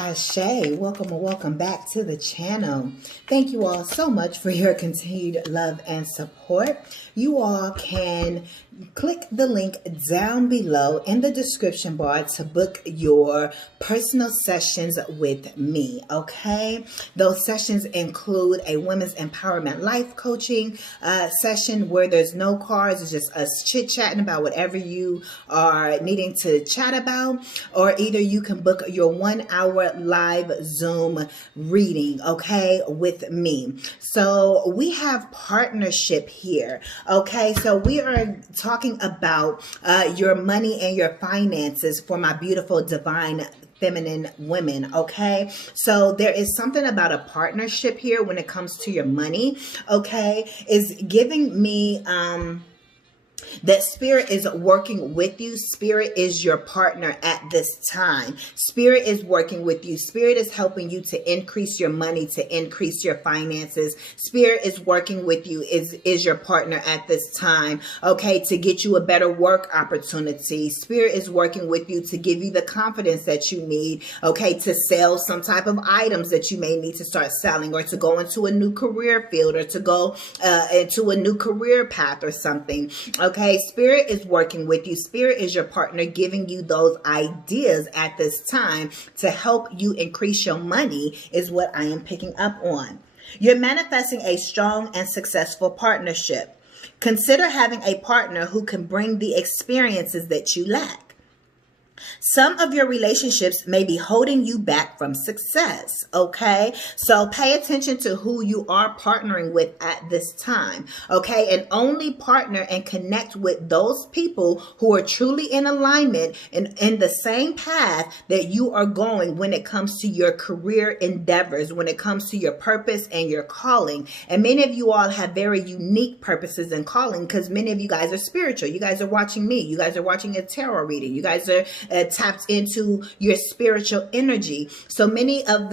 Ashe, welcome and welcome back to the channel. Thank you all so much for your continued love and support. You all can click the link down below in the description bar to book your personal sessions with me, okay? Those sessions include a women's empowerment life coaching session where there's no cards, it's just us chit-chatting about whatever you are needing to chat about, or either you can book your 1 hour live Zoom reading, okay, with me. So we have partnership here, okay? So we are talking about your money and your finances for my beautiful divine feminine women, okay? So there is something about a partnership here when it comes to your money, okay? Is giving me that spirit is working with you. Spirit is your partner at this time. Spirit is working with you. Spirit is helping you to increase your money, to increase your finances. Spirit is working with you, is your partner at this time, okay, to get you a better work opportunity. Spirit is working with you to give you the confidence that you need, okay, to sell some type of items that you may need to start selling, or to go into a new career field, or to go into a new career path or something, okay? Spirit is working with you. Spirit is your partner, giving you those ideas at this time to help you increase your money is what I am picking up on. You're manifesting a strong and successful partnership. Consider having a partner who can bring the experiences that you lack. Some of your relationships may be holding you back from success, okay? So pay attention to who you are partnering with at this time, okay? And only partner and connect with those people who are truly in alignment and in the same path that you are going when it comes to your career endeavors, when it comes to your purpose and your calling. And many of you all have very unique purposes and calling, because many of you guys are spiritual. You guys are watching me. You guys are watching a tarot reading. You guys are tapped into your spiritual energy. So many of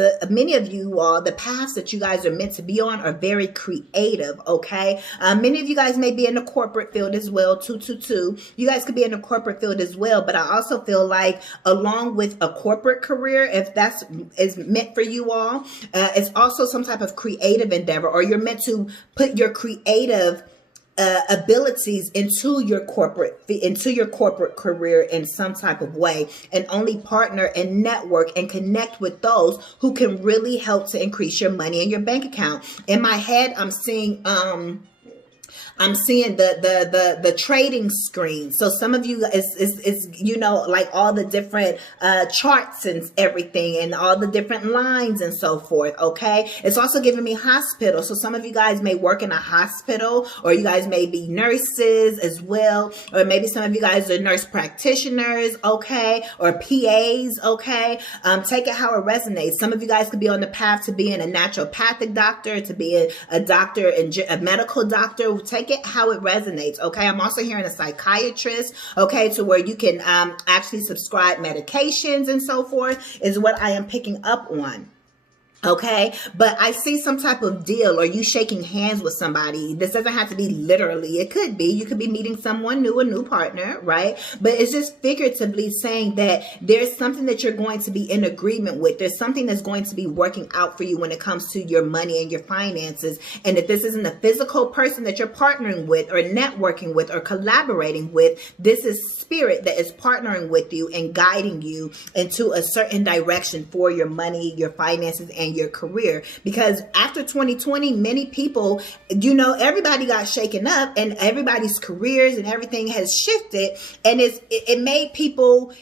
you all, the paths that you guys are meant to be on are very creative, okay? Many of you guys may be in the corporate field as well, 222. You guys could be in the corporate field as well, but I also feel like along with a corporate career, if that's is meant for you all, it's also some type of creative endeavor, or you're meant to put your creative abilities into your corporate career in some type of way, and only partner and network and connect with those who can really help to increase your money in your bank account. In my head, I'm seeing the trading screen. So some of you is you know, like all the different charts and everything, and all the different lines and so forth, okay? It's also giving me hospital. So some of you guys may work in a hospital, or you guys may be nurses as well, or maybe some of you guys are nurse practitioners, okay, or PAs, okay? Take it how it resonates. Some of you guys could be on the path to being a naturopathic doctor, to be a doctor and a medical doctor. Take it how it resonates, okay? I'm also hearing a psychiatrist, okay, to where you can actually subscribe medications and so forth is what I am picking up on. Okay, but I see some type of deal, or you shaking hands with somebody. This doesn't have to be literally. It could be. You could be meeting someone new, a new partner, right? But it's just figuratively saying that there's something that you're going to be in agreement with. There's something that's going to be working out for you when it comes to your money and your finances. And if this isn't a physical person that you're partnering with, or networking with, or collaborating with, this is spirit that is partnering with you and guiding you into a certain direction for your money, your finances, and your career. Because after 2020, many people, you know, everybody got shaken up, and everybody's careers and everything has shifted, and it made people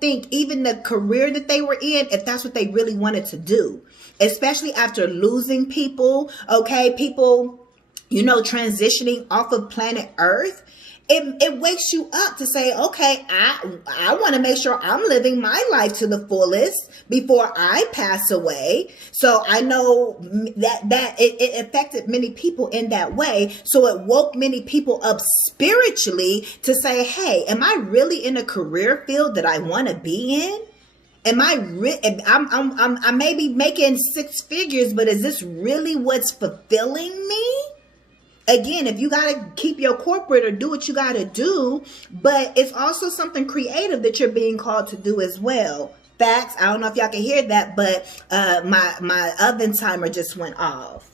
think even the career that they were in, if that's what they really wanted to do, especially after losing people, okay, people, you know, transitioning off of planet Earth. It wakes you up to say, okay, I want to make sure I'm living my life to the fullest before I pass away. So I know that it affected many people in that way. So it woke many people up spiritually to say, hey, am I really in a career field that I want to be in? Am I I may be making 6 figures, but is this really what's fulfilling me? Again, if you got to keep your corporate or do what you got to do, but it's also something creative that you're being called to do as well. Facts. I don't know if y'all can hear that, but my oven timer just went off.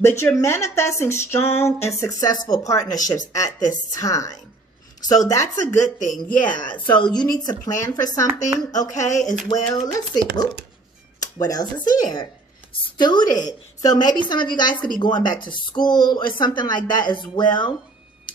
But you're manifesting strong and successful partnerships at this time. So that's a good thing. Yeah. So you need to plan for something, okay, as well. Let's see. Oop. What else is here? Student. So maybe some of you guys could be going back to school or something like that as well.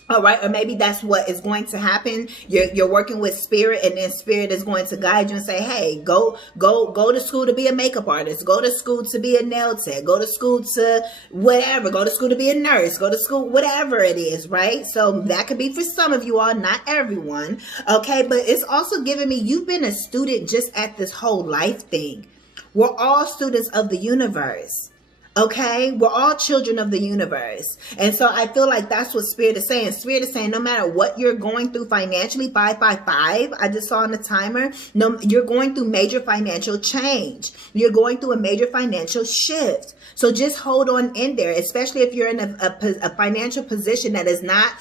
All right, or maybe that's what is going to happen. You're working with spirit, and then spirit is going to guide you and say, hey, go to school to be a makeup artist, go to school to be a nail tech, go to school to whatever, go to school to be a nurse, go to school, whatever it is, right? So that could be for some of you all, not everyone. Okay, but it's also giving me, you've been a student just at this whole life thing. We're all students of the universe. Okay, we're all children of the universe. And so I feel like that's what Spirit is saying. Spirit is saying no matter what you're going through financially, 555, I just saw on the timer, no, you're going through major financial change. You're going through a major financial shift. So just hold on in there, especially if you're in a financial position that is not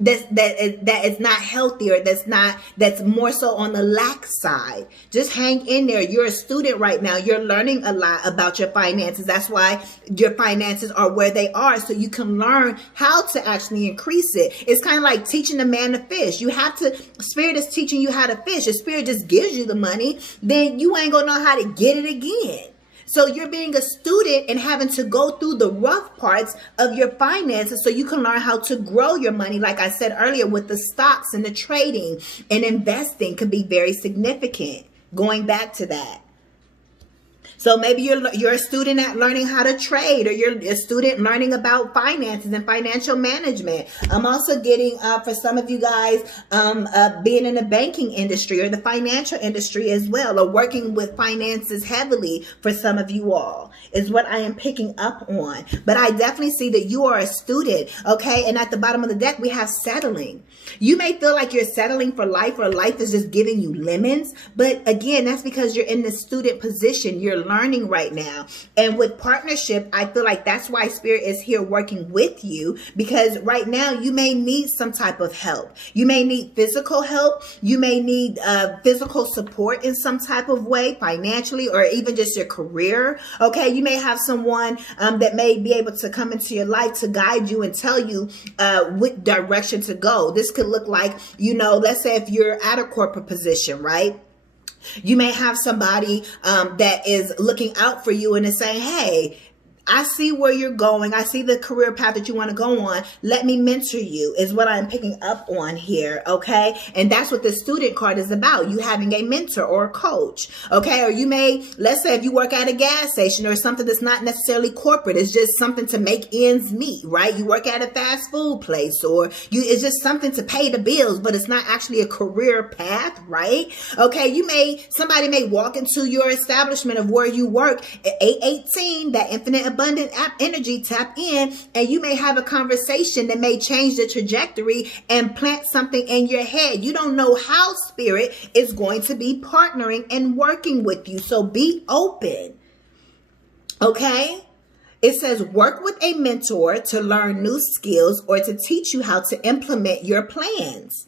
that is not healthy, or that's more so on the lack side. Just hang in there. You're a student right now. You're learning a lot about your finances. That's why your finances are where they are, so you can learn how to actually increase it. It's kind of like teaching a man to fish. You have to, Spirit is teaching you how to fish. If Spirit just gives you the money, then you ain't gonna know how to get it again. So you're being a student and having to go through the rough parts of your finances so you can learn how to grow your money. Like I said earlier, with the stocks and the trading and investing could be very significant. Going back to that. So maybe you're a student at learning how to trade, or you're a student learning about finances and financial management. I'm also getting, for some of you guys, being in the banking industry or the financial industry as well, or working with finances heavily for some of you all is what I am picking up on. But I definitely see that you are a student, okay? And at the bottom of the deck, we have settling. You may feel like you're settling for life, or life is just giving you lemons. But again, that's because you're in the student position. You're learning right now. And with partnership, I feel like that's why Spirit is here working with you, because right now you may need some type of help. You may need physical help. You may need physical support in some type of way, financially, or even just your career. Okay, you may have someone that may be able to come into your life to guide you and tell you what direction to go. This could look like, you know, let's say if you're at a corporate position, right? You may have somebody that is looking out for you and is saying, hey, I see where you're going. I see the career path that you want to go on. Let me mentor you is what I'm picking up on here. Okay. And that's what the student card is about. You having a mentor or a coach. Okay. Or you may, let's say if you work at a gas station or something that's not necessarily corporate, it's just something to make ends meet, right? You work at a fast food place, or it's just something to pay the bills, but it's not actually a career path, right? Okay. Somebody may walk into your establishment of where you work at 818, that infinite abundant energy, tap in, and you may have a conversation that may change the trajectory and plant something in your head. You don't know how Spirit is going to be partnering and working with you. So be open. Okay. It says work with a mentor to learn new skills or to teach you how to implement your plans.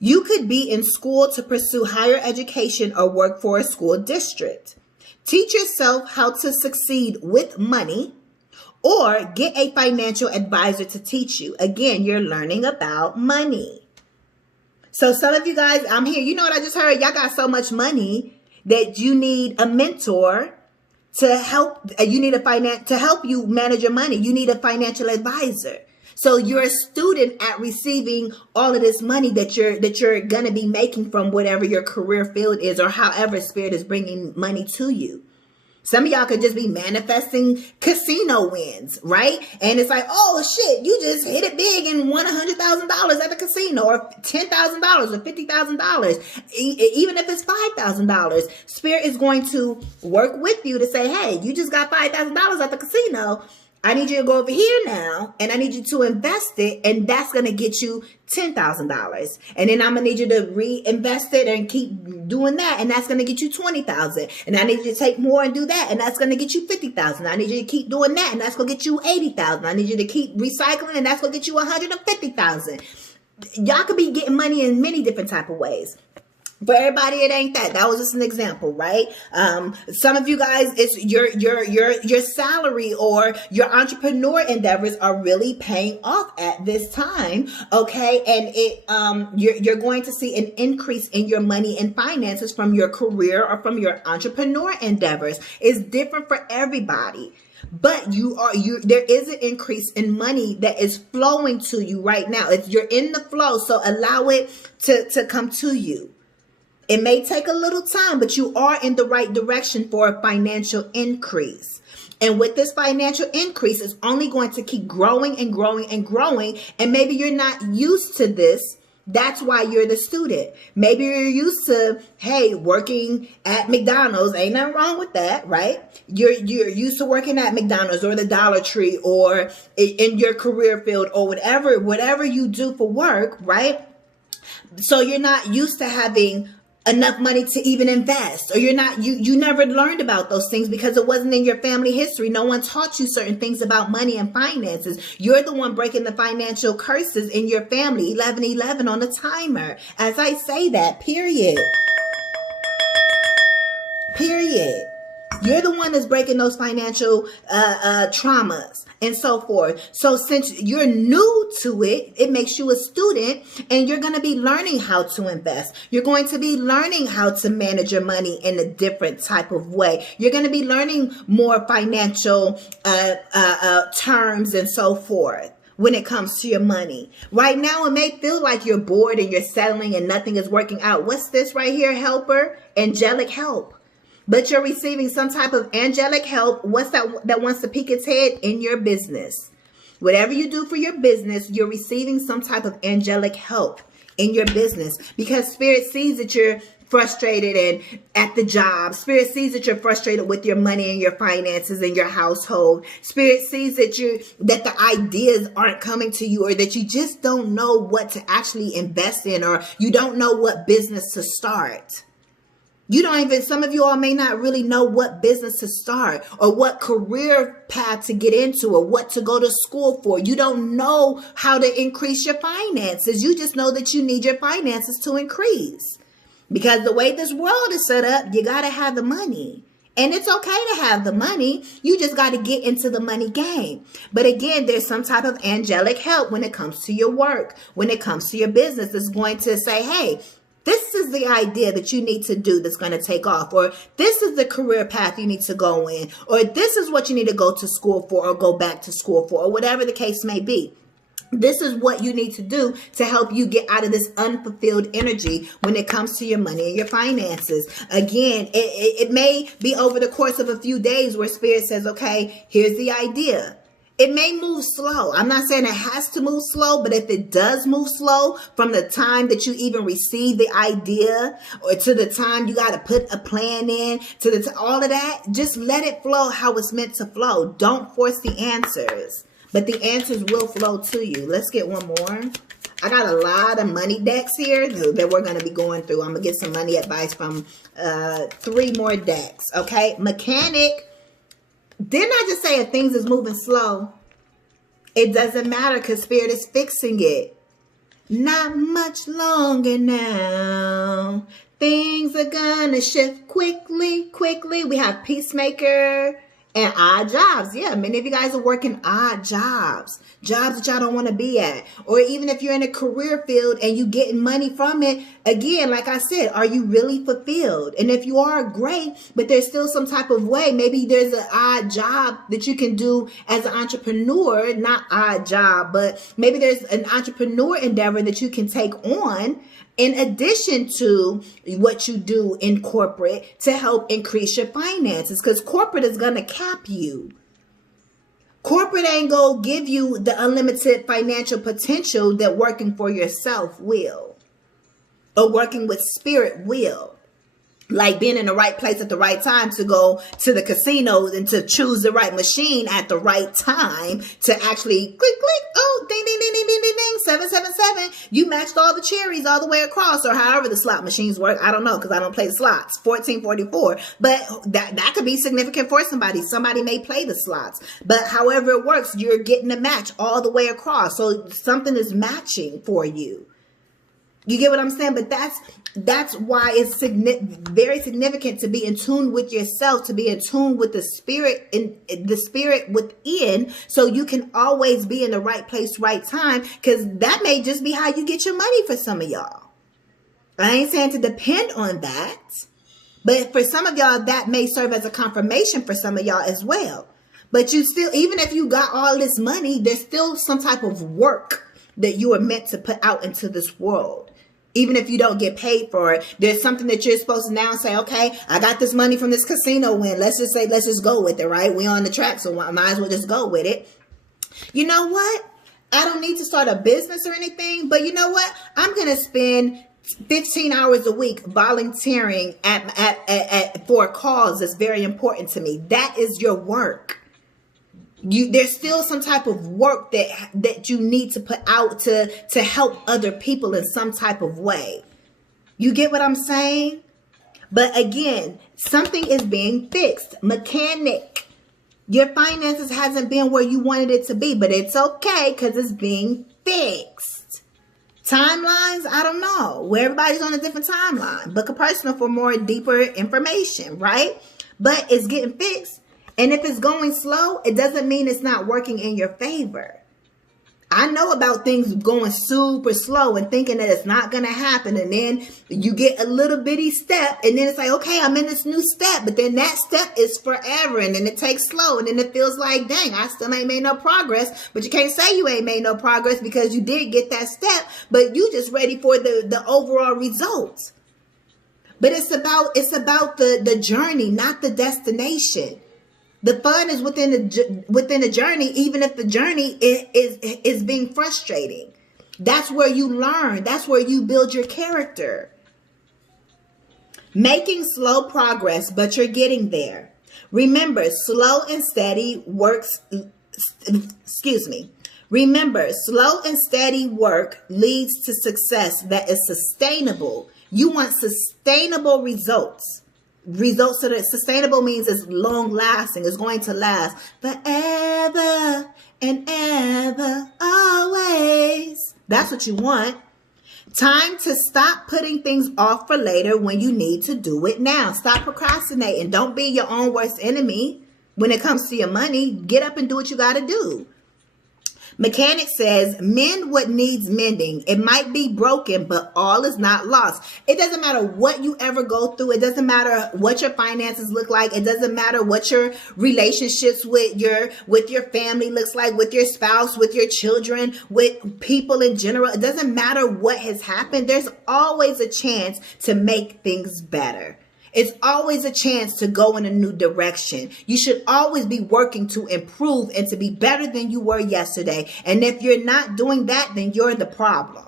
You could be in school to pursue higher education or work for a school district. Teach yourself how to succeed with money, or get a financial advisor to teach you. Again, you're learning about money. So some of you guys, I'm here. You know what I just heard? Y'all got so much money that you need a mentor to help. You need to help you manage your money. You need a financial advisor. So you're a student at receiving all of this money that you're going to be making from whatever your career field is, or however Spirit is bringing money to you. Some of y'all could just be manifesting casino wins, right? And it's like, oh shit, you just hit it big and won $100,000 at the casino, or $10,000 or $50,000. Even if it's $5,000, Spirit is going to work with you to say, hey, you just got $5,000 at the casino. I need you to go over here now, and I need you to invest it, and that's going to get you $10,000. And then I'm going to need you to reinvest it and keep doing that, and that's going to get you $20,000. And I need you to take more and do that, and that's going to get you $50,000. I need you to keep doing that, and that's going to get you $80,000. I need you to keep recycling, and that's going to get you $150,000. Y'all could be getting money in many different type of ways. For everybody, it ain't that. That was just an example, right? Some of you guys, it's your salary or your entrepreneur endeavors are really paying off at this time, okay? And you're going to see an increase in your money and finances from your career or from your entrepreneur endeavors. It's different for everybody. But there is an increase in money that is flowing to you right now. You're in the flow, so allow it to come to you. It may take a little time, but you are in the right direction for a financial increase. And with this financial increase, it's only going to keep growing and growing and growing. And maybe you're not used to this. That's why you're the student. Maybe you're used to, hey, working at McDonald's. Ain't nothing wrong with that, right? You're used to working at McDonald's or the Dollar Tree or in your career field or whatever you do for work, right? So you're not used to having enough money to even invest, or you never learned about those things because it wasn't in your family history. No one taught you certain things about money and finances. You're the one breaking the financial curses in your family. 1111 on the timer. As I say that, period. You're the one that's breaking those financial traumas and so forth. So since you're new to it, it makes you a student, and you're going to be learning how to invest. You're going to be learning how to manage your money in a different type of way. You're going to be learning more financial terms and so forth when it comes to your money. Right now, it may feel like you're bored and you're settling and nothing is working out. What's this right here, helper? Angelic help. But you're receiving some type of angelic help. What's that wants to peek its head in your business? Whatever you do for your business, you're receiving some type of angelic help in your business, because Spirit sees that you're frustrated and at the job. Spirit sees that you're frustrated with your money and your finances and your household. Spirit sees that the ideas aren't coming to you, or that you just don't know what to actually invest in, or you don't know what business to start. Some of you all may not really know what business to start, or what career path to get into, or what to go to school for. You don't know how to increase your finances. You just know that you need your finances to increase. Because the way this world is set up, you got to have the money. And it's okay to have the money. You just got to get into the money game. But again, there's some type of angelic help when it comes to your work, when it comes to your business. It's going to say, hey, this is the idea that you need to do that's going to take off, or this is the career path you need to go in, or this is what you need to go to school for or go back to school for, or whatever the case may be. This is what you need to do to help you get out of this unfulfilled energy when it comes to your money and your finances. Again, it may be over the course of a few days where Spirit says, okay, here's the idea. It may move slow. I'm not saying it has to move slow, but if it does move slow from the time that you even receive the idea, or to the time you got to put a plan in, to all of that, just let it flow how it's meant to flow. Don't force the answers, but the answers will flow to you. Let's get one more. I got a lot of money decks here that we're going to be going through. I'm going to get some money advice from 3 more decks. Okay. Mechanic. Didn't I just say if things is moving slow, it doesn't matter because Spirit is fixing it. Not much longer now. Things are gonna shift quickly. We have Peacemaker and odd jobs. Yeah, many of you guys are working odd jobs that y'all don't want to be at. Or even if you're in a career field and you getting money from it, again, like I said, are you really fulfilled? And if you are, great, but there's still some type of way. Maybe there's an odd job that you can do as an entrepreneur, not odd job, but maybe there's an entrepreneur endeavor that you can take on in addition to what you do in corporate to help increase your finances, because corporate is going to cap you. Corporate ain't going to give you the unlimited financial potential that working for yourself will, or working with Spirit will. Like being in the right place at the right time to go to the casino and to choose the right machine at the right time to actually click, oh, ding, ding, ding, ding, ding, ding, ding, 777. You matched all the cherries all the way across, or however the slot machines work. I don't know, because I don't play the slots. 1444. But that could be significant for somebody. Somebody may play the slots. But however it works, you're getting a match all the way across. So something is matching for you. You get what I'm saying? But that's why it's very significant to be in tune with yourself, to be in tune with the spirit within, so you can always be in the right place, right time, because that may just be how you get your money for some of y'all. I ain't saying to depend on that, but for some of y'all, that may serve as a confirmation for some of y'all as well. But you still, even if you got all this money, there's still some type of work that you are meant to put out into this world. Even if you don't get paid for it, there's something that you're supposed to now say, okay, I got this money from this casino win. Let's just go with it, right? We on the track, so I might as well just go with it. You know what? I don't need to start a business or anything, but you know what? I'm going to spend 15 hours a week volunteering for a cause that's very important to me. That is your work. There's still some type of work that you need to put out to help other people in some type of way. You get what I'm saying? But again, something is being fixed. Mechanic. Your finances hasn't been where you wanted it to be, but it's okay because it's being fixed. Timelines, I don't know. Where everybody's on a different timeline. Book a personal for more deeper information, right? But it's getting fixed. And if it's going slow, it doesn't mean it's not working in your favor. I know about things going super slow and thinking that it's not going to happen. And then you get a little bitty step and then it's like, okay, I'm in this new step. But then that step is forever. And then it takes slow. And then it feels like, dang, I still ain't made no progress. But you can't say you ain't made no progress because you did get that step. But you just ready for the overall results. But it's about the journey, not the destination. The fun is within the journey, even if the journey is being frustrating. That's where you learn. That's where you build your character. Making slow progress, but you're getting there. Remember, slow and steady works. Remember, slow and steady work leads to success that is sustainable. You want sustainable results. Results that are sustainable means it's long lasting. It's going to last forever and ever, always. That's what you want. Time to stop putting things off for later when you need to do it now. Stop procrastinating. Don't be your own worst enemy when it comes to your money. Get up and do what you got to do. Mechanic says, mend what needs mending. It might be broken, but all is not lost. It doesn't matter what you ever go through. It doesn't matter what your finances look like. It doesn't matter what your relationships with your family looks like, with your spouse, with your children, with people in general. It doesn't matter what has happened. There's always a chance to make things better. It's always a chance to go in a new direction. You should always be working to improve and to be better than you were yesterday. And if you're not doing that, then you're the problem.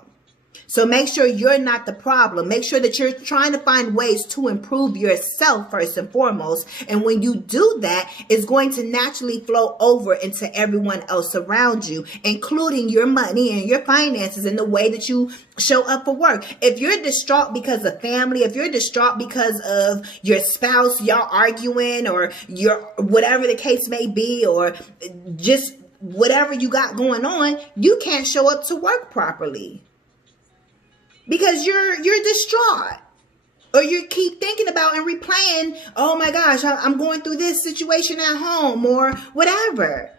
So make sure you're not the problem. Make sure that you're trying to find ways to improve yourself first and foremost. And when you do that, it's going to naturally flow over into everyone else around you, including your money and your finances and the way that you show up for work. If you're distraught because of family, if you're distraught because of your spouse, y'all arguing, or your whatever the case may be, or just whatever you got going on, you can't show up to work properly. Because you're distraught, or you keep thinking about and replaying, oh my gosh, I'm going through this situation at home or whatever.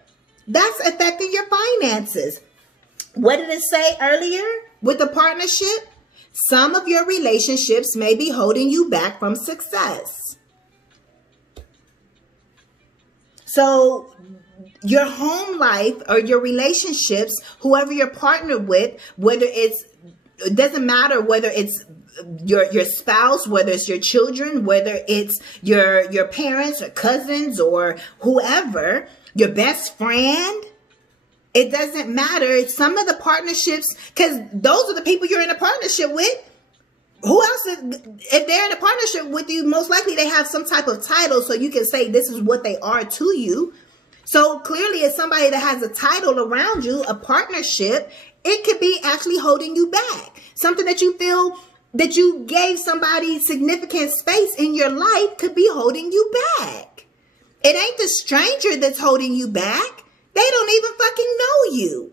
That's affecting your finances. What did it say earlier with the partnership? Some of your relationships may be holding you back from success. So your home life or your relationships, whoever you're partnered with, it doesn't matter whether it's your spouse, whether it's your children, whether it's your parents or cousins or whoever, your best friend. It doesn't matter. Some of the partnerships, because those are the people you're in a partnership with. Who else, if they're in a partnership with you, most likely they have some type of title so you can say this is what they are to you. So clearly it's somebody that has a title around you, a partnership. It could be actually holding you back. Something that you feel that you gave somebody significant space in your life could be holding you back. It ain't the stranger that's holding you back. They don't even fucking know you.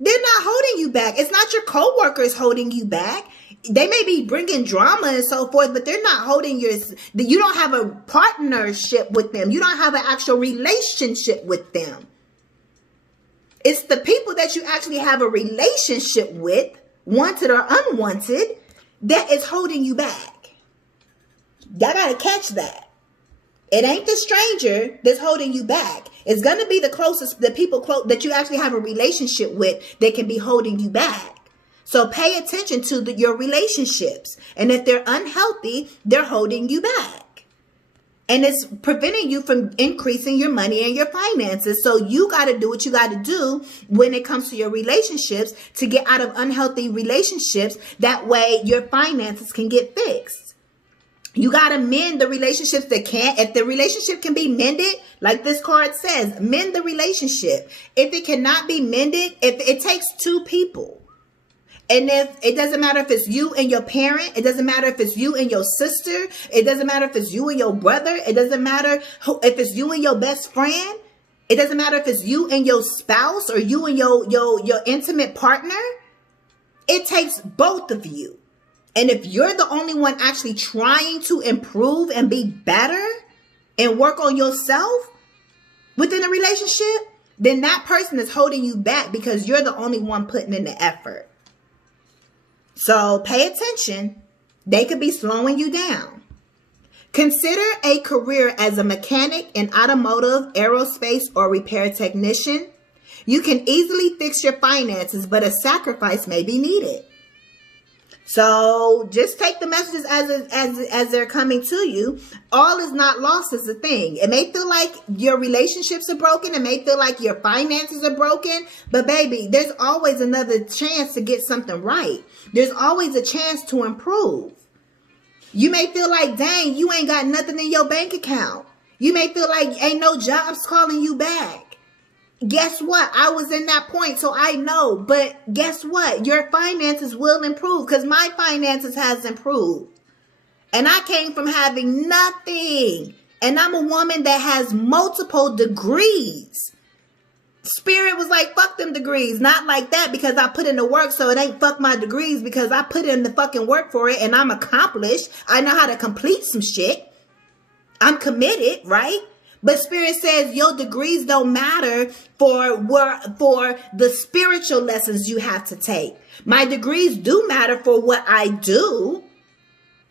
They're not holding you back. It's not your coworkers holding you back. They may be bringing drama and so forth, but they're not holding you don't have a partnership with them. You don't have an actual relationship with them. It's the people that you actually have a relationship with, wanted or unwanted, that is holding you back. Y'all got to catch that. It ain't the stranger that's holding you back. It's going to be the people that you actually have a relationship with that can be holding you back. So pay attention to your relationships. And if they're unhealthy, they're holding you back. And it's preventing you from increasing your money and your finances. So you got to do what you got to do when it comes to your relationships to get out of unhealthy relationships. That way your finances can get fixed. You got to mend the relationships that can't. If the relationship can be mended, like this card says, mend the relationship. If it cannot be mended, if it takes two people. And if it doesn't matter if it's you and your parent, it doesn't matter if it's you and your sister, it doesn't matter if it's you and your brother, it doesn't matter if it's you and your best friend, it doesn't matter if it's you and your spouse or you and your intimate partner. It takes both of you. And if you're the only one actually trying to improve and be better and work on yourself within a relationship, then that person is holding you back because you're the only one putting in the effort. So pay attention. They could be slowing you down. Consider a career as a mechanic in automotive, aerospace, or repair technician. You can easily fix your finances, but a sacrifice may be needed. So just take the messages as they're coming to you. All is not lost is the thing. It may feel like your relationships are broken. It may feel like your finances are broken. But baby, there's always another chance to get something right. There's always a chance to improve. You may feel like, dang, you ain't got nothing in your bank account. You may feel like ain't no jobs calling you back. Guess what? I was in that point, so I know. But guess what? Your finances will improve because my finances has improved. And I came from having nothing. And I'm a woman that has multiple degrees. Spirit was like, fuck them degrees. Not like that because I put in the work, so it ain't fuck my degrees because I put in the fucking work for it and I'm accomplished. I know how to complete some shit. I'm committed, right? But Spirit says your degrees don't matter for the spiritual lessons you have to take. My degrees do matter for what I do.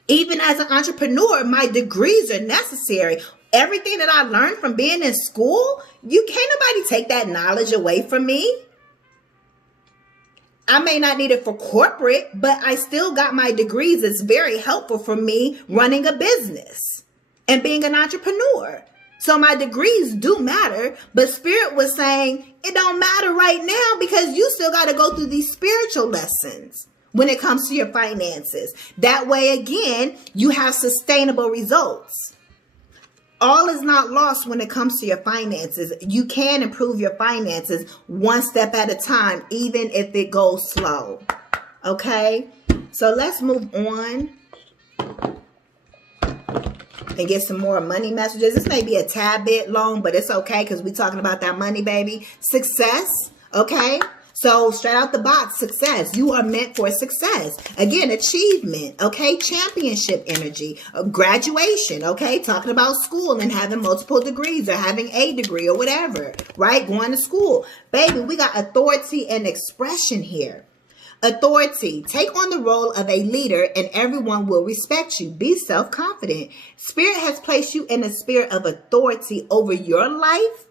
Even as an entrepreneur, my degrees are necessary. Everything that I learned from being in school, can't nobody take that knowledge away from me. I may not need it for corporate, but I still got my degrees. It's very helpful for me running a business and being an entrepreneur. So my degrees do matter, but Spirit was saying it don't matter right now because you still got to go through these spiritual lessons when it comes to your finances. That way, again, you have sustainable results. All is not lost when it comes to your finances. You can improve your finances one step at a time, even if it goes slow. Okay, so let's move on and get some more money messages. This may be a tad bit long, but it's okay because we're talking about that money, baby. Success, okay? So straight out the box, success. You are meant for success. Again, achievement, okay? Championship energy, graduation, okay? Talking about school and having multiple degrees or having a degree or whatever, right? Going to school. Baby, we got authority and expression here. Authority. Take on the role of a leader and everyone will respect you. Be self-confident. Spirit has placed you in a spirit of authority over your life.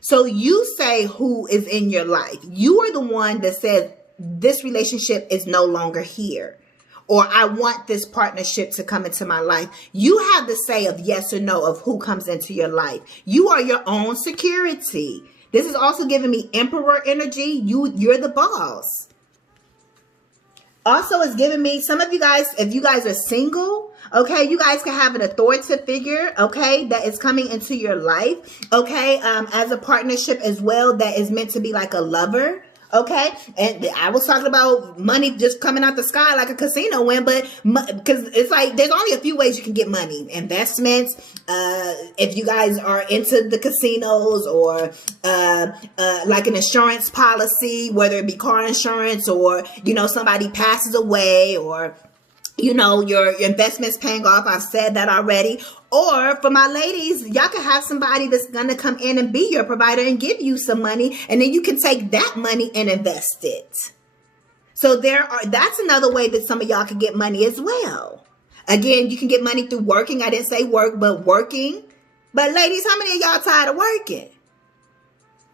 So you say who is in your life. You are the one that says this relationship is no longer here. Or I want this partnership to come into my life. You have the say of yes or no of who comes into your life. You are your own security. This is also giving me Emperor energy. You're the boss. Also, it's giving me, some of you guys, if you guys are single, okay, you guys can have an authoritative figure, okay, that is coming into your life, okay, as a partnership as well that is meant to be like a lover, Okay, and I was talking about money just coming out the sky like a casino win, but because it's like there's only a few ways you can get money: investments, if you guys are into the casinos, or like an insurance policy, whether it be car insurance, or somebody passes away, or your investments paying off. I've said that already. Or for my ladies, y'all can have somebody that's going to come in and be your provider and give you some money. And then you can take that money and invest it. So that's another way that some of y'all can get money as well. Again, you can get money through working. I didn't say work, but working. But ladies, how many of y'all tired of working?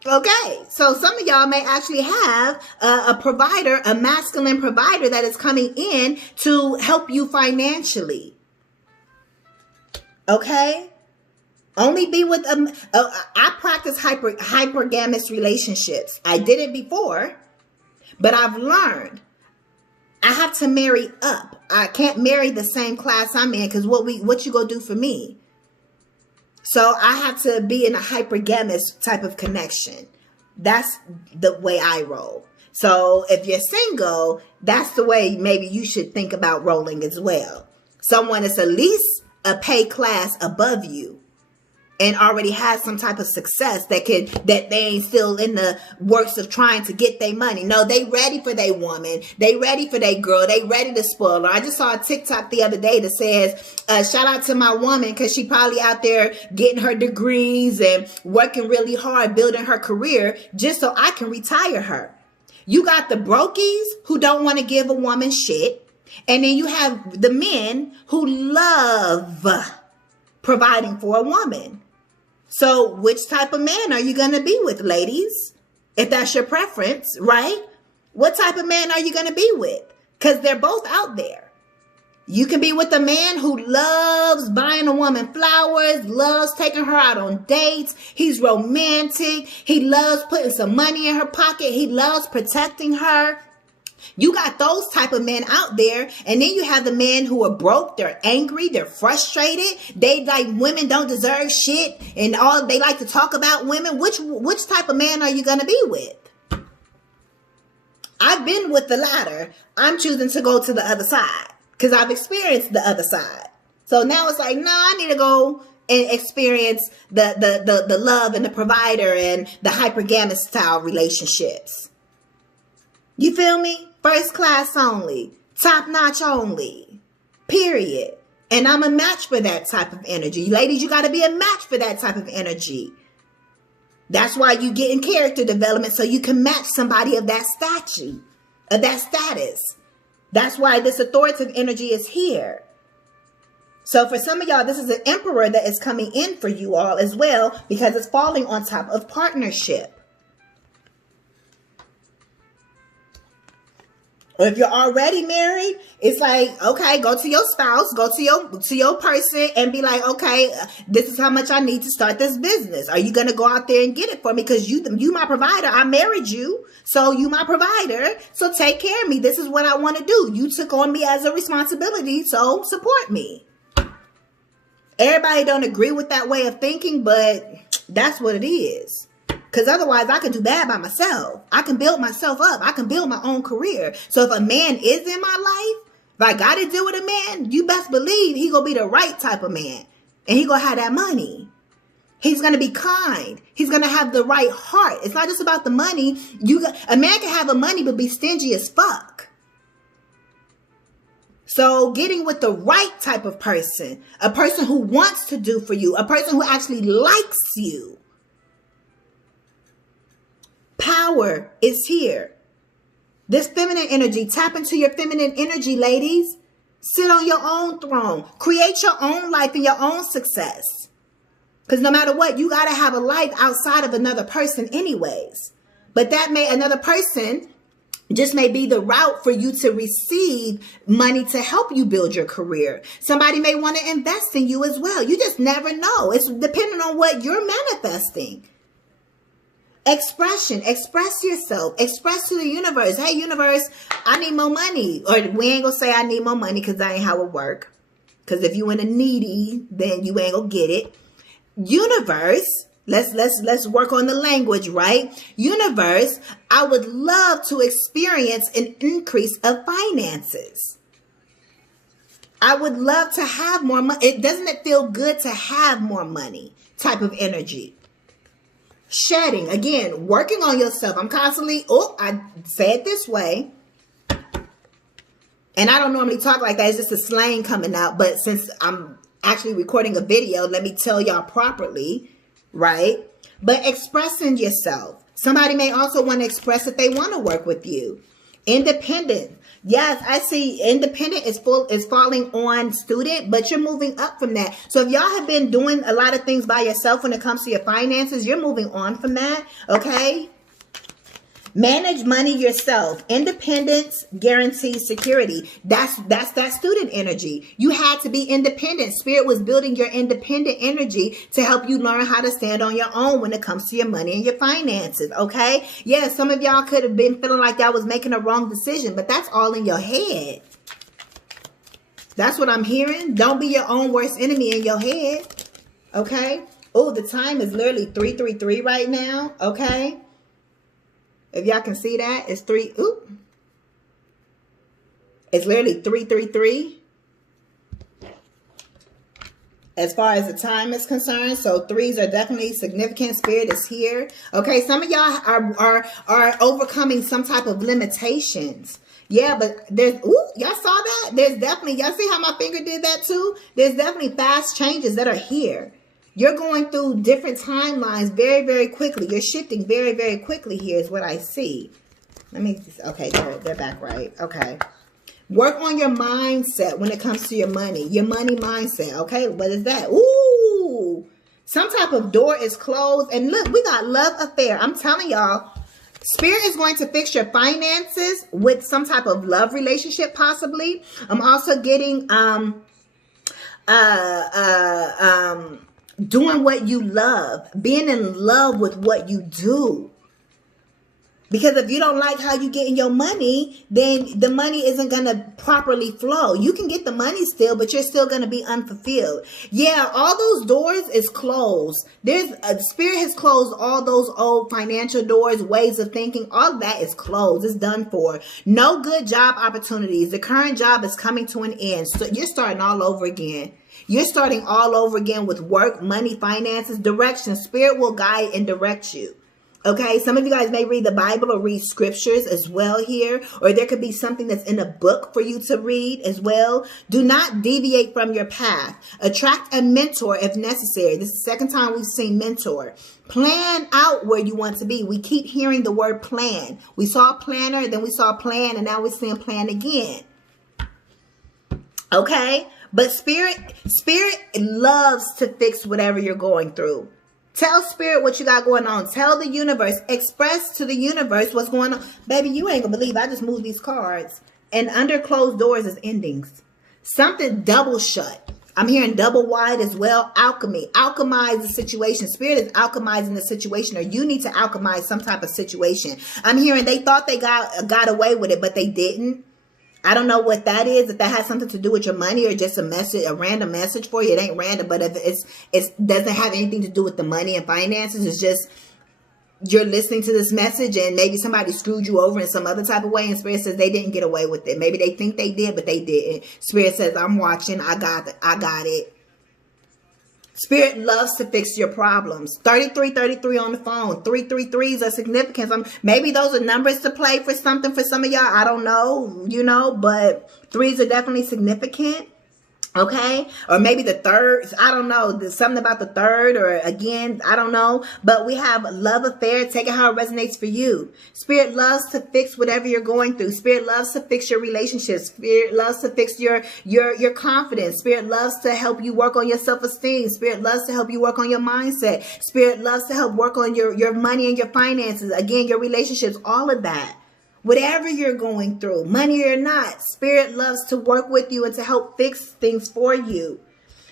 Okay, so some of y'all may actually have a provider, a masculine provider that is coming in to help you financially. Okay, only be with I practice hypergamous relationships. I did it before, but I've learned I have to marry up. I can't marry the same class I'm in, because what you gonna do for me? So I have to be in a hypergamous type of connection. That's the way I roll. So if you're single, that's the way maybe you should think about rolling as well. Someone that's at least a pay class above you and already has some type of success that they ain't still in the works of trying to get their money. No, they ready for their woman. They ready for their girl. They ready to spoil her. I just saw a TikTok the other day that says, shout out to my woman, because she probably out there getting her degrees and working really hard, building her career just so I can retire her. You got the brokies who don't want to give a woman shit. And then you have the men who love providing for a woman. So which type of man are you going to be with, ladies? If that's your preference, right? What type of man are you going to be with? Because they're both out there. You can be with a man who loves buying a woman flowers, loves taking her out on dates. He's romantic. He loves putting some money in her pocket. He loves protecting her. You got those type of men out there. And then you have the men who are broke. They're angry. They're frustrated. They like women don't deserve shit. And they like to talk about women. Which type of man are you going to be with? I've been with the latter. I'm choosing to go to the other side because I've experienced the other side. So now it's like, no, I need to go and experience the love and the provider and the hypergamous style relationships. You feel me? First class only, top notch only, period. And I'm a match for that type of energy. Ladies, you got to be a match for that type of energy. That's why you get in character development, so you can match somebody of that statue, of that status. That's why this authoritative energy is here. So for some of y'all, this is an emperor that is coming in for you all as well, because it's falling on top of partnership. Or if you're already married, it's like, okay, go to your spouse, go to your person and be like, okay, this is how much I need to start this business. Are you going to go out there and get it for me? Because you my provider. I married you. So you my provider. So take care of me. This is what I want to do. You took on me as a responsibility. So support me. Everybody don't agree with that way of thinking, but that's what it is. Because otherwise I can do bad by myself. I can build myself up. I can build my own career. So if a man is in my life, if I got to deal with a man, you best believe he going to be the right type of man. And he going to have that money. He's going to be kind. He's going to have the right heart. It's not just about the money. A man can have the money but be stingy as fuck. So getting with the right type of person, a person who wants to do for you, a person who actually likes you. Power is here. This feminine energy, tap into your feminine energy, ladies. Sit on your own throne. Create your own life and your own success. Because no matter what, you got to have a life outside of another person anyways. But another person just may be the route for you to receive money to help you build your career. Somebody may want to invest in you as well. You just never know. It's depending on what you're manifesting. Expression, express yourself, express to the universe. Hey, universe, I need more money. Or we ain't gonna say I need more money because that ain't how it work. Because if you in a needy, then you ain't gonna get it. Universe, Let's work on the language, right? Universe, I would love to experience an increase of finances. I would love to have more money. Doesn't it feel good to have more money? Type of energy. Shedding, again, working on yourself. I'm constantly, I say it this way. And I don't normally talk like that. It's just a slang coming out. But since I'm actually recording a video, let me tell y'all properly, right? But expressing yourself. Somebody may also want to express that they want to work with you. Independent. Yes, I see independent is falling on student, but you're moving up from that. So if y'all have been doing a lot of things by yourself when it comes to your finances, you're moving on from that, okay? Manage money yourself. Independence guarantees security. That's that student energy. You had to be independent. Spirit was building your independent energy to help you learn how to stand on your own when it comes to your money and your finances, okay? Yeah, some of y'all could have been feeling like y'all was making a wrong decision, but that's all in your head. That's what I'm hearing. Don't be your own worst enemy in your head, okay? Oh, the time is literally 3:33 right now, okay? If y'all can see that, it's it's literally 3:33 as far as the time is concerned. So threes are definitely significant. Spirit is here. Okay, some of y'all are overcoming some type of limitations. Yeah, but there's, y'all saw that? There's definitely, y'all see how my finger did that too? There's definitely fast changes that are here. You're going through different timelines very, very quickly. You're shifting very, very quickly here is what I see. Let me, okay, they're back right. Okay. Work on your mindset when it comes to your money mindset. Okay, what is that? Ooh, some type of door is closed. And look, we got love affair. I'm telling y'all, Spirit is going to fix your finances with some type of love relationship possibly. I'm also getting, doing what you love, being in love with what you do. Because if you don't like how you getting your money, then the money isn't going to properly flow. You can get the money still, but you're still going to be unfulfilled. Yeah, all those doors is closed. Spirit has closed all those old financial doors, ways of thinking. All that is closed. It's done for. No good job opportunities. The current job is coming to an end. So you're starting all over again. You're starting all over again with work, money, finances, direction. Spirit will guide and direct you. Okay, some of you guys may read the Bible or read scriptures as well here, or there could be something that's in a book for you to read as well. Do not deviate from your path. Attract a mentor if necessary. This is the second time we've seen mentor. Plan out where you want to be. We keep hearing the word plan. We saw planner, then we saw plan, and now we're seeing plan again. Okay, but spirit loves to fix whatever you're going through. Tell Spirit what you got going on. Tell the universe. Express to the universe what's going on. Baby, you ain't gonna believe I just moved these cards. And under closed doors is endings. Something double shut. I'm hearing double wide as well. Alchemy. Alchemize the situation. Spirit is alchemizing the situation, or you need to alchemize some type of situation. I'm hearing they thought they got away with it, but they didn't. I don't know what that is, if that has something to do with your money or just a message, a random message for you. It ain't random, but if it doesn't have anything to do with the money and finances. It's just you're listening to this message and maybe somebody screwed you over in some other type of way, and Spirit says they didn't get away with it. Maybe they think they did, but they didn't. Spirit says, I'm watching. I got it. Spirit loves to fix your problems. 3333 on the phone. 333s are significant. Maybe those are numbers to play for something for some of y'all. I don't know, but threes are definitely significant. Okay, or maybe the third, I don't know, there's something about the third, or again, I don't know, but we have love affair. Take it how it resonates for you. Spirit loves to fix whatever you're going through. Spirit loves to fix your relationships. Spirit loves to fix your confidence. Spirit loves to help you work on your self-esteem. Spirit loves to help you work on your mindset. Spirit loves to help work on your money and your finances. Again, your relationships, all of that. Whatever you're going through, money or not, Spirit loves to work with you and to help fix things for you.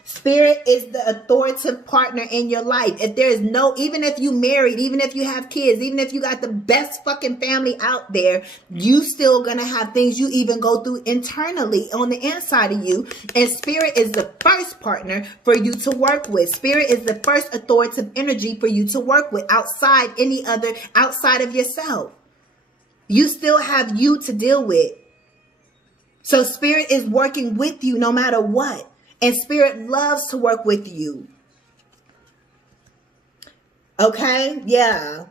Spirit is the authoritative partner in your life. If there is no, even if you married, even if you have kids, even if you got the best fucking family out there, you still gonna have things you even go through internally on the inside of you. And spirit is the first partner for you to work with. Spirit is the first authoritative energy for you to work with outside of yourself. You still have you to deal with. So spirit is working with you no matter what. And spirit loves to work with you. Okay? Yeah.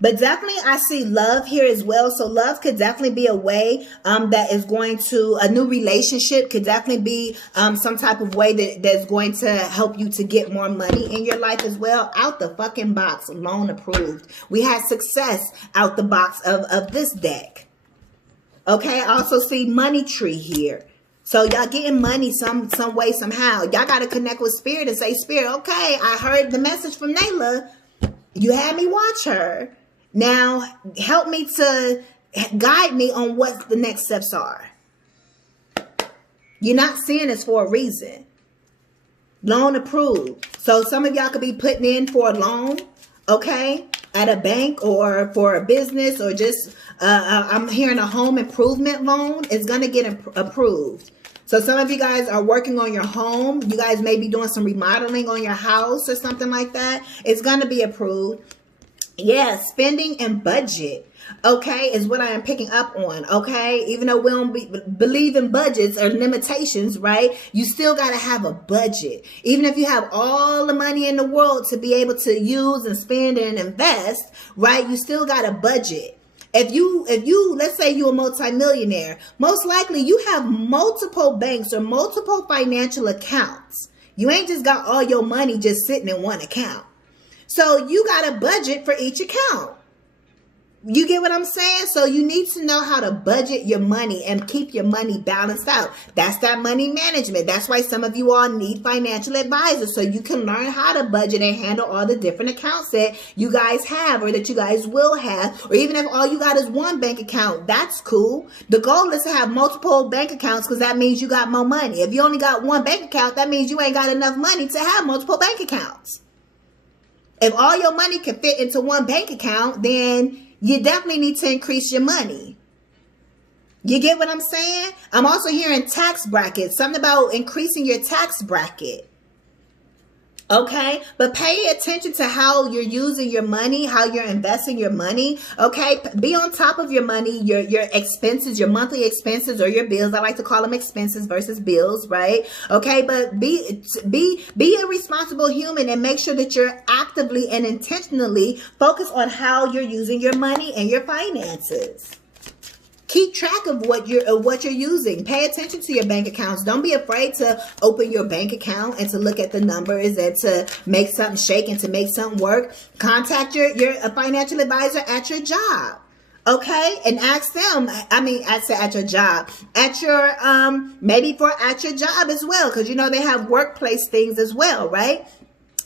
But definitely I see love here as well. So love could definitely be a way that is going to, a new relationship could definitely be some type of way that's going to help you to get more money in your life as well. Out the fucking box, loan approved. We had success out the box of this deck. Okay, I also see money tree here. So y'all getting money some way, somehow. Y'all got to connect with spirit and say, spirit, okay, I heard the message from Nayla. You had me watch her. Now help me to guide me on what the next steps are. You're not seeing this for a reason. Loan approved. So some of y'all could be putting in for a loan, okay, at a bank or for a business, or just, I'm hearing a home improvement loan is going to get approved. So some of you guys are working on your home. You guys may be doing some remodeling on your house or something like that. It's going to be approved. Yeah, spending and budget, okay, is what I am picking up on, okay? Even though we don't believe in budgets or limitations, right? You still got to have a budget. Even if you have all the money in the world to be able to use and spend and invest, right? You still got a budget. If you, let's say you're a multimillionaire, most likely you have multiple banks or multiple financial accounts. You ain't just got all your money just sitting in one account. So you got a budget for each account. You get what I'm saying? So you need to know how to budget your money and keep your money balanced out. That's that money management. That's why some of you all need financial advisors, so you can learn how to budget and handle all the different accounts that you guys have or that you guys will have. Or even if all you got is one bank account, that's cool. The goal is to have multiple bank accounts, because that means you got more money. If you only got one bank account, that means you ain't got enough money to have multiple bank accounts. If all your money can fit into one bank account, then you definitely need to increase your money. You get what I'm saying? I'm also hearing tax brackets, something about increasing your tax bracket. Okay, but pay attention to how you're using your money, how you're investing your money. Okay, be on top of your money, your expenses, your monthly expenses or your bills. I like to call them expenses versus bills, right? Okay, but be a responsible human and make sure that you're actively and intentionally focused on how you're using your money and your finances. Keep track of what you're using. Pay attention to your bank accounts. Don't be afraid to open your bank account and to look at the numbers and to make something shake and to make something work. Contact your financial advisor at your job. Okay, and ask them, I say at your job, at your, maybe at your job as well, because you know they have workplace things as well, right?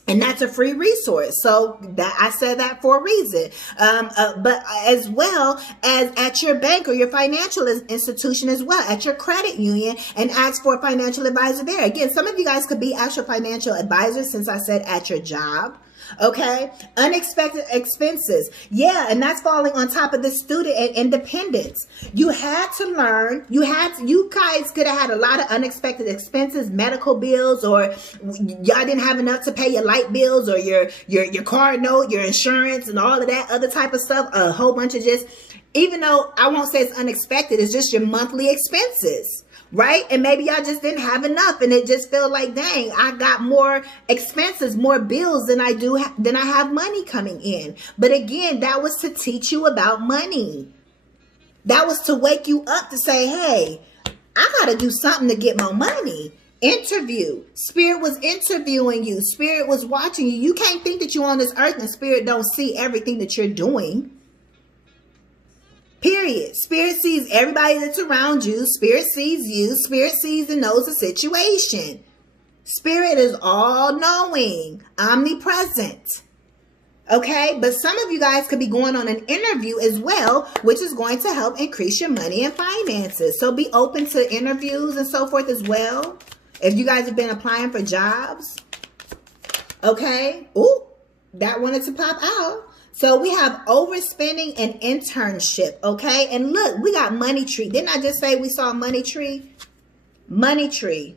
And that's a free resource. So that I said that for a reason. But as well as at your bank or your financial institution as well, at your credit union, and ask for a financial advisor there. Again, some of you guys could be actual financial advisors, since I said at your job. Okay, unexpected expenses. Yeah, and that's falling on top of the student and independence. You had to learn. You guys could have had a lot of unexpected expenses, medical bills, or y'all didn't have enough to pay your light bills or your car note, your insurance, and all of that other type of stuff. A whole bunch of just, even though I won't say it's unexpected, it's just your monthly expenses. Right? And maybe y'all just didn't have enough, and it just felt like, dang, I got more expenses, more bills than I have money coming in. But again, that was to teach you about money. That was to wake you up to say, hey, I got to do something to get more money. Interview. Spirit was interviewing you. Spirit was watching you. You can't think that you're on this earth and spirit don't see everything that you're doing. Period. Spirit sees everybody that's around you. Spirit sees you. Spirit sees and knows the situation. Spirit is all-knowing, omnipresent. Okay? But some of you guys could be going on an interview as well, which is going to help increase your money and finances. So be open to interviews and so forth as well. If you guys have been applying for jobs, okay. Ooh, that wanted to pop out. So we have overspending and internship, okay? And look, we got money tree. Didn't I just say we saw money tree? Money tree.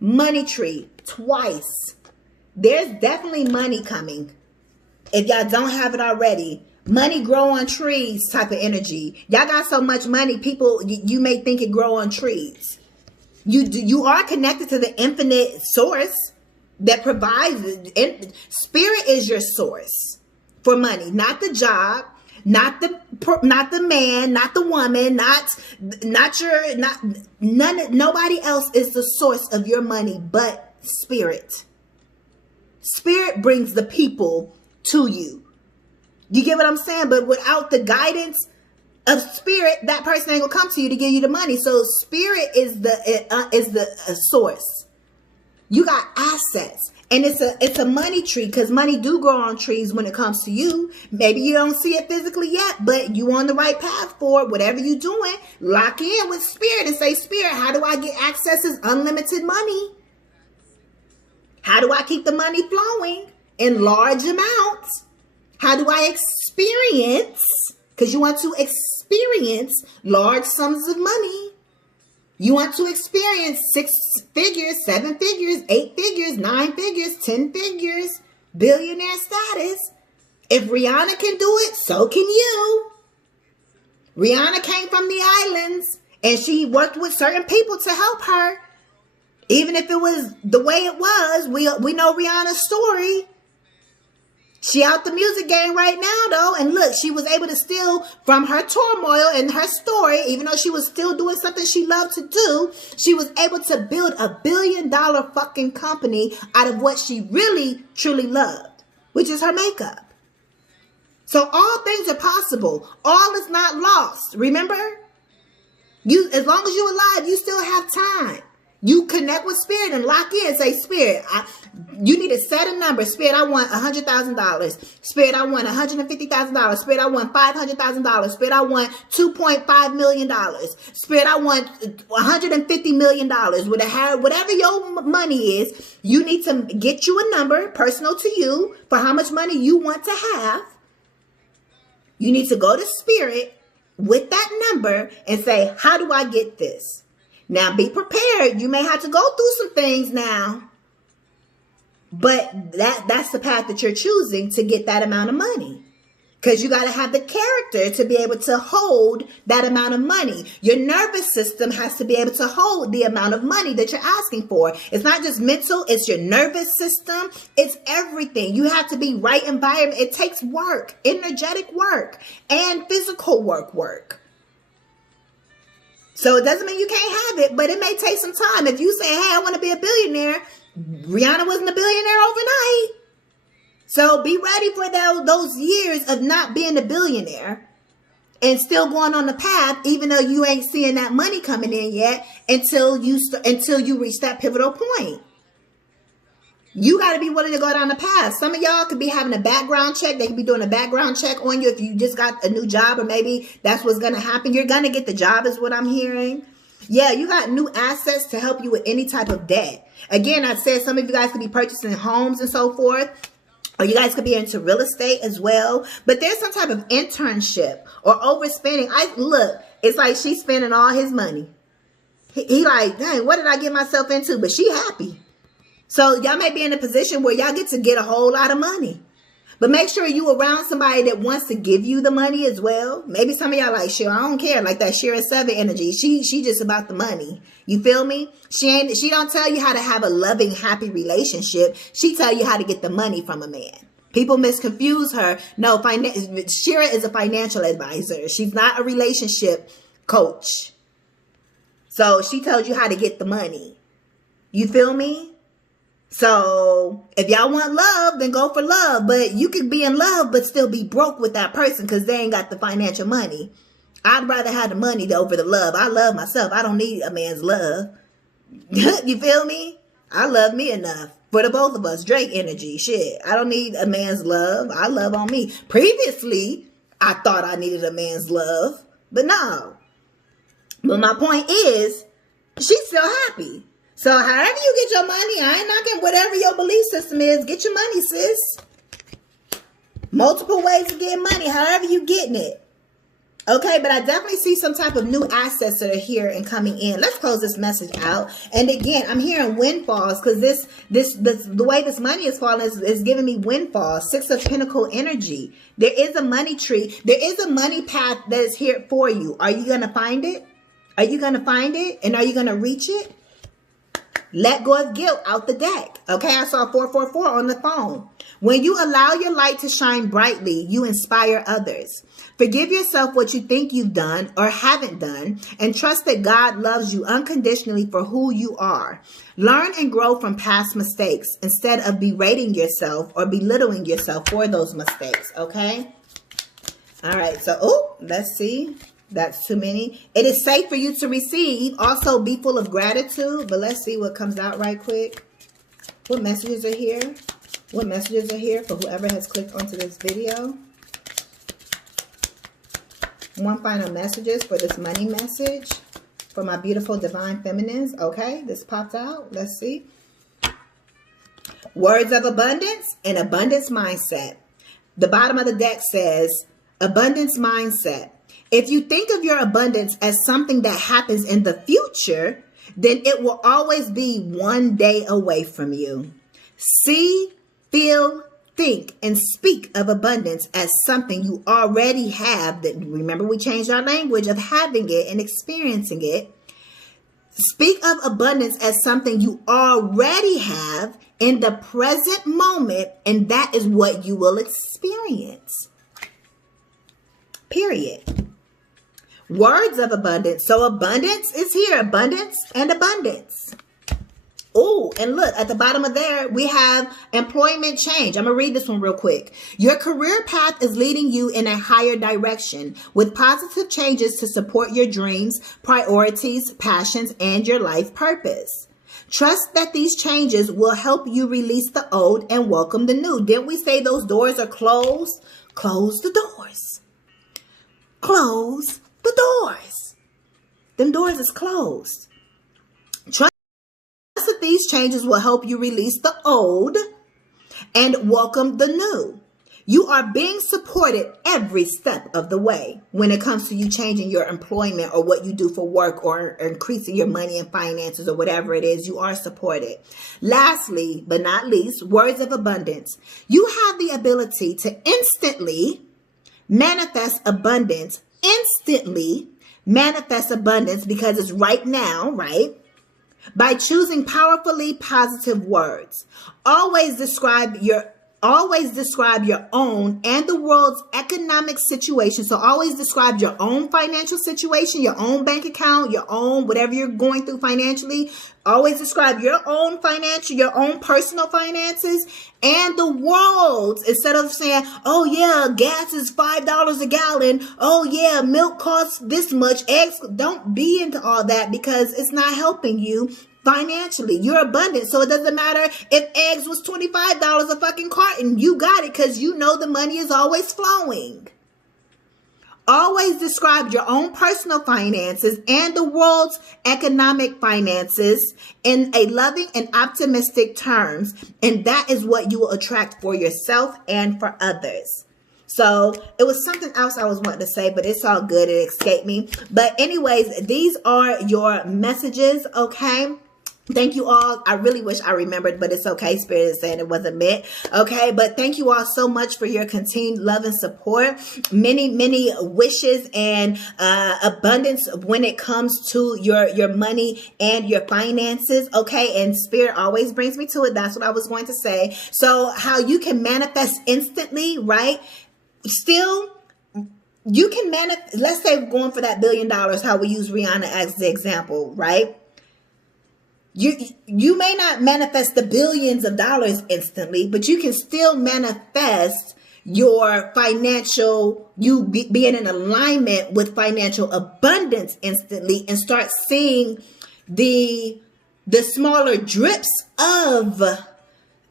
Money tree. Twice. There's definitely money coming. If y'all don't have it already. Money grow on trees type of energy. Y'all got so much money, people, you may think it grow on trees. You are connected to the infinite source that provides. Spirit is your source for money, not the job, not the man, not the woman, nobody else is the source of your money but spirit. Spirit brings the people to you. You get what I'm saying? But without the guidance of spirit, that person ain't gonna come to you to give you the money. So spirit is the source. You got assets. And it's a money tree, because money do grow on trees when it comes to you. Maybe you don't see it physically yet, but you on the right path for it. Whatever you're doing, lock in with spirit and say, Spirit, how do I get access to unlimited money? How do I keep the money flowing in large amounts? How do I experience? Because you want to experience large sums of money. You want to experience 6 figures, 7 figures, 8 figures, 9 figures, 10 figures, billionaire status. If Rihanna can do it, so can you. Rihanna came from the islands and she worked with certain people to help her. Even if it was the way it was, we know Rihanna's story. She out the music game right now, though. And look, she was able to steal from her turmoil and her story, even though she was still doing something she loved to do. She was able to build a $1 billion fucking company out of what she really, truly loved, which is her makeup. So all things are possible. All is not lost. Remember? As long as you're alive, you still have time. You connect with spirit and lock in. Say, Spirit, you need to set a number. Spirit, I want $100,000. Spirit, I want $150,000. Spirit, I want $500,000. Spirit, I want $2.5 million. Spirit, I want $150 million. Whatever your money is, you need to get you a number personal to you for how much money you want to have. You need to go to spirit with that number and say, how do I get this? Now, be prepared. You may have to go through some things now. But that's the path that you're choosing to get that amount of money. Because you got to have the character to be able to hold that amount of money. Your nervous system has to be able to hold the amount of money that you're asking for. It's not just mental. It's your nervous system. It's everything. You have to be right environment. It takes work, energetic work, and physical work. So it doesn't mean you can't have it, but it may take some time. If you say, hey, I want to be a billionaire, Rihanna wasn't a billionaire overnight. So be ready for those years of not being a billionaire and still going on the path, even though you ain't seeing that money coming in yet until you reach that pivotal point. You got to be willing to go down the path. Some of y'all could be having a background check. They could be doing a background check on you if you just got a new job, or maybe that's what's going to happen. You're going to get the job is what I'm hearing. Yeah, you got new assets to help you with any type of debt. Again, I said some of you guys could be purchasing homes and so forth. Or you guys could be into real estate as well. But there's some type of internship or overspending. Look, it's like she's spending all his money. He like, dang, what did I get myself into? But she happy. So y'all may be in a position where y'all get to get a whole lot of money. But make sure you around somebody that wants to give you the money as well. Maybe some of y'all like, sure, I don't care. Like that Shira 7 energy. She just about the money. You feel me? She don't tell you how to have a loving, happy relationship. She tell you how to get the money from a man. People misconfuse her. No, Shira is a financial advisor. She's not a relationship coach. So she tells you how to get the money. You feel me? So if y'all want love, then go for love. But you could be in love, but still be broke with that person because they ain't got the financial money. I'd rather have the money over the love. I love myself. I don't need a man's love. You feel me? I love me enough for the both of us. Drake energy. Shit. I don't need a man's love. I love on me. Previously, I thought I needed a man's love. But no. But my point is, she's still happy. So however you get your money, I ain't knocking whatever your belief system is. Get your money, sis. Multiple ways to get money, however you getting it. Okay, but I definitely see some type of new assets that are here and coming in. Let's close this message out. And again, I'm hearing windfalls because the way this money is falling is giving me windfalls. 6 of Pentacle energy. There is a money tree. There is a money path that is here for you. Are you going to find it? Are you going to find it? And are you going to reach it? Let go of guilt out the deck. Okay, I saw 444 on the phone. When you allow your light to shine brightly, you inspire others. Forgive yourself what you think you've done or haven't done, and trust that God loves you unconditionally for who you are. Learn and grow from past mistakes instead of berating yourself or belittling yourself for those mistakes, okay? All right, so, let's see. That's too many. It is safe for you to receive. Also, be full of gratitude. But let's see what comes out right quick. What messages are here? What messages are here for whoever has clicked onto this video? One final messages for this money message for my beautiful divine feminines. Okay, this popped out. Let's see. Words of abundance and abundance mindset. The bottom of the deck says abundance mindset. If you think of your abundance as something that happens in the future, then it will always be one day away from you. See, feel, think, and speak of abundance as something you already have. That, remember, we changed our language of having it and experiencing it. Speak of abundance as something you already have in the present moment, and that is what you will experience. Period. Words of abundance. So abundance is here. Abundance and abundance. Oh, and look, at the bottom of there, we have employment change. I'm going to read this one real quick. Your career path is leading you in a higher direction with positive changes to support your dreams, priorities, passions, and your life purpose. Trust that these changes will help you release the old and welcome the new. Didn't we say those doors are closed? Close the doors. Close the doors. Them doors is closed. Trust that these changes will help you release the old and welcome the new. You are being supported every step of the way when it comes to you changing your employment or what you do for work or increasing your money and finances or whatever it is. You are supported. Lastly, but not least, words of abundance. You have the ability to instantly manifest abundance. Instantly manifest abundance because it's right now, right? By choosing powerfully positive words. Always describe your own and the world's economic situation. So always describe your own financial situation, your own bank account, your own whatever you're going through financially. Always describe your own financial, your own personal finances and the world's, instead of saying, oh yeah, gas is $5 a gallon. Oh yeah, milk costs this much. Eggs. Don't be into all that because it's not helping you financially. You're abundant. So it doesn't matter if eggs was $25 a fucking carton. You got it because you know the money is always flowing. Always describe your own personal finances and the world's economic finances in a loving and optimistic terms. And that is what you will attract for yourself and for others. So it was something else I was wanting to say, but it's all good. It escaped me. But anyways, these are your messages. Okay. Thank you all. I really wish I remembered, but it's okay. Spirit is saying it wasn't meant. Okay. But thank you all so much for your continued love and support. Many, many wishes and abundance when it comes to your money and your finances. Okay. And Spirit always brings me to it. That's what I was going to say. So how you can manifest instantly, right? Still, you can manifest. Let's say we're going for that $1 billion, how we use Rihanna as the example, right? You may not manifest the billions of dollars instantly, but you can still manifest your financial, being in alignment with financial abundance instantly and start seeing the smaller drips of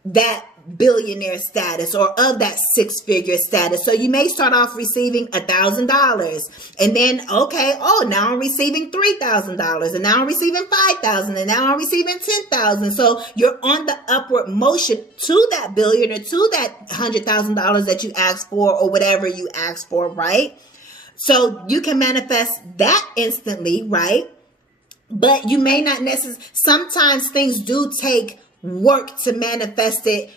that billionaire status or of that six-figure status. So you may start off receiving $1,000 and then, okay, oh, now I'm receiving $3,000 and now I'm receiving $5,000 and now I'm receiving $10,000. So you're on the upward motion to that billion or to that $100,000 that you asked for or whatever you asked for, right? So you can manifest that instantly, right? But you may not necessarily, sometimes things do take work to manifest it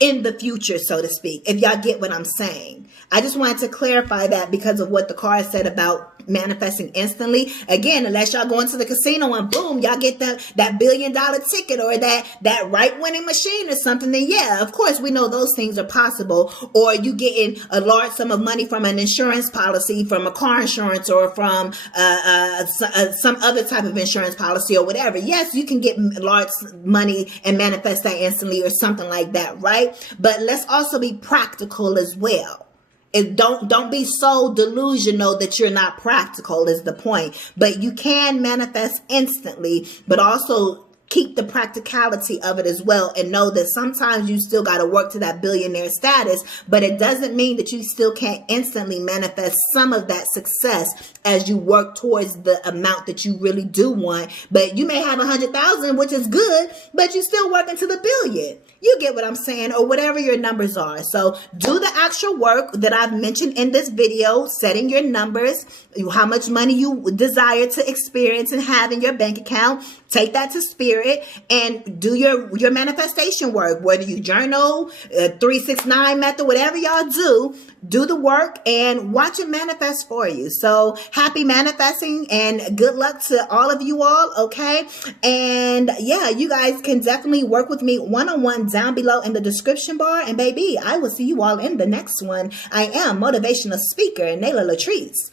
in the future, so to speak, if y'all get what I'm saying. I just wanted to clarify that because of what the card said about manifesting instantly. Again, unless y'all go into the casino and boom, y'all get that $1 billion ticket or that right winning machine or something, then yeah, of course we know those things are possible. Or you getting a large sum of money from an insurance policy, from a car insurance, or from some other type of insurance policy or whatever. Yes, you can get large money and manifest that instantly or something like that, right? But let's also be practical as well. Don't be so delusional that you're not practical is the point. But you can manifest instantly, but also keep the practicality of it as well, and know that sometimes you still got to work to that billionaire status, but it doesn't mean that you still can't instantly manifest some of that success as you work towards the amount that you really do want. But you may have 100,000, which is good, but you're still working to the billion. You get what I'm saying, or whatever your numbers are. So do the actual work that I've mentioned in this video, setting your numbers, how much money you desire to experience and have in your bank account. Take that to spirit and do your manifestation work, whether you journal, 369 method, whatever y'all do the work and watch it manifest for you. So happy manifesting and good luck to all of you all. Okay. And yeah, you guys can definitely work with me one-on-one down below in the description bar. And baby, I will see you all in the next one. I am motivational speaker Latrice.